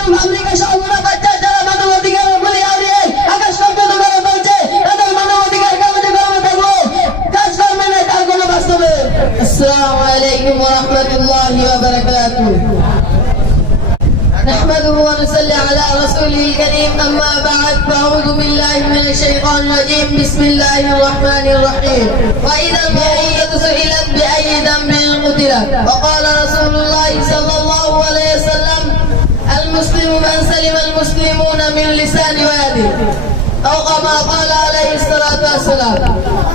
এবং আমেরিকা সহ বাচ্চা যারা মানবাধিকারের বলি আউরিয়ে আকাশ পর্যন্ত করে বলছে তাদের মানবাধিকার কাগজে কলমে থাকবো, কাজ করবে না তার কোনো বাস্তবে। আসসালামু আলাইকুম ওয়া রাহমাতুল্লাহি ওয়া বারাকাতুহু। نحمده ونصلي على رسوله الكريم أما بعد فأعوذ بالله من الشيطان الرجيم بسم الله الرحمن الرحيم وإذا الموءودة سئلت بأي ذنب قتلت وقال رسول الله صلى الله عليه وسلم المسلم من سلم المسلمون من لسان ويده أو كما قال عليه الصلاة والسلام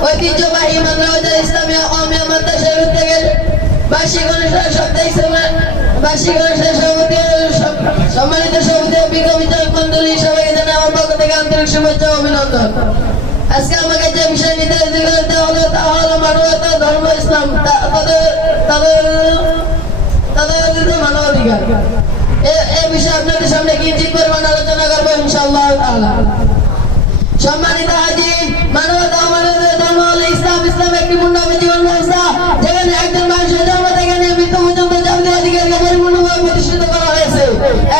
ঐতিহ্যবাহী মানবতার ইসলামী কওমি মাদ্রাসার উদ্যোগে বার্ষিক অনুষ্ঠান সপ্তাহে সম্মানিত সভাপতি অভিজ্ঞ বিচারক মন্ডলী সবাইকে জানাই আমার পক্ষ থেকে আন্তরিক শুভেচ্ছা ও অভিনন্দন। আজকে আমাকে যে বিষয় নির্ধারিত করে দেওয়া হলো তা হলো মানবতা, ধর্ম, ইসলাম, তাদের মানবাধিকার। এই বিষয়ে আপনাদের সামনে কিঞ্চিত পরিমাণ আলোচনা করবো ইনশাআল্লাহ তাআলা। সম্মানিত হাজির, মানবতা ও মানবতার ধর্ম হলো ইসলাম। ইসলাম একটি পূর্ণাঙ্গ জীবন ব্যবস্থা যেখানে একজন মানুষের জন্ম থেকে নিয়ে মৃত্যু পর্যন্ত যাবতীয় অধিকারকে পরিপূর্ণভাবে প্রতিষ্ঠিত করা হয়েছে।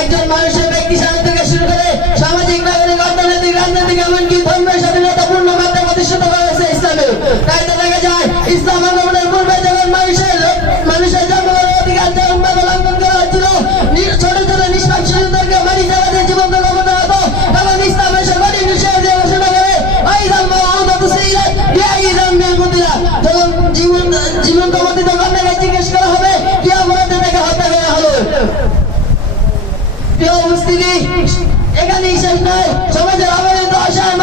একজন মানুষের ব্যক্তি স্বাধীনতা থেকে শুরু করে সামাজিক, নাগরিক, অর্থনৈতিক, রাজনৈতিক এমনকি ধর্মের স্বাধীনতা পূর্ণ মাত্রায় প্রতিষ্ঠিত করা হয়েছে ইসলামে। তাই তো দেখা যায় ইসলাম আগমনের পূর্বে যখন মানুষের জন্মগত অধিকার চরমভাবে লঙ্ঘন করা হচ্ছিল, ছোট ছোট নিষ্পাপ শিশুদেরকে মারি চালাতে জীবন্ত কমানো হতো, তখন ইসলাম এসে কঠিন বিষয় দিয়ে ঘোষণা করে যখন জীবন কমাতিত কন্যাকে জিজ্ঞেস করা হবে কি অপরাধে তাকে হত্যা করা হলো। প্রিয় উপস্থিতি, এখানে শেষ নয়, সমাজের অবহেলিত অসহায়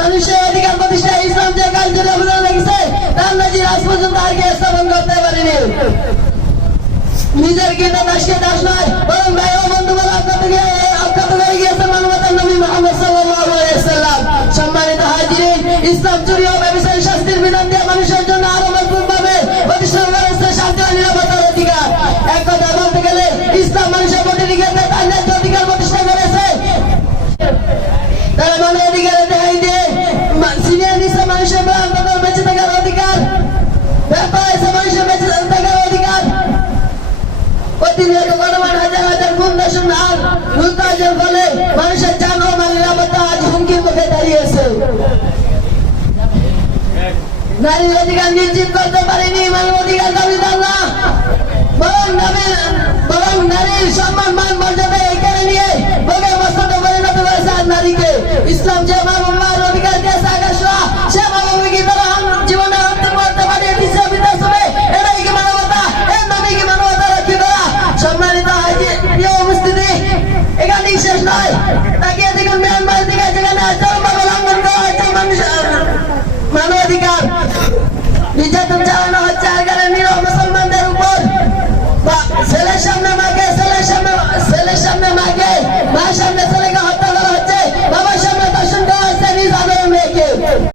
মানুষের অধিকার প্রতিষ্ঠায় ইসলাম যে কাজ করে অবদান রেখেছে তার নজির আজ পর্যন্ত আর কেউ স্থাপন করতে পারেনি। নিজের কিনা দাসকে দাস নয় বরং ভাই ও বন্ধু বলে অক্ষত হয়ে গিয়েছে মানবতার নবী মুহাম্মদ সাল্লাল্লাহু আলাইহি ওয়াসাল্লাম। সম্মানিত হাজিরিন, ইসলাম চুরি ও ব্যবসায়ী শাস্তির বিধান দিয়ে মানুষের জন্য আরো মজবুতভাবে প্রতিষ্ঠা করেছে শান্তি ও নিরাপত্তার অধিকার। এক কথা বলতে গেলে ইসলাম মানুষের প্রতিটি ক্ষেত্রে তার ন্যায্য অধিকার প্রতিষ্ঠা করেছে। তারা মানব অধিকারের দেখাই দিয়ে সিনিয়র নিচ্ছে মানুষের বেঁচে থাকার অধিকার, ব্যাপার আছে মানুষের বেঁচে থাকার অধিকার। প্রতিনিয়ত গণমান হাজার হাজার খুন দর্শন আর লুটতরাজের ফলে মানুষের জান ও মাল নিরাপত্তা আজ হুমকির মুখে দাঁড়িয়েছে। নারীর অধিকার নিশ্চিত করতে পারেনি মানব অধিকার দাবিদার না, বরং নবী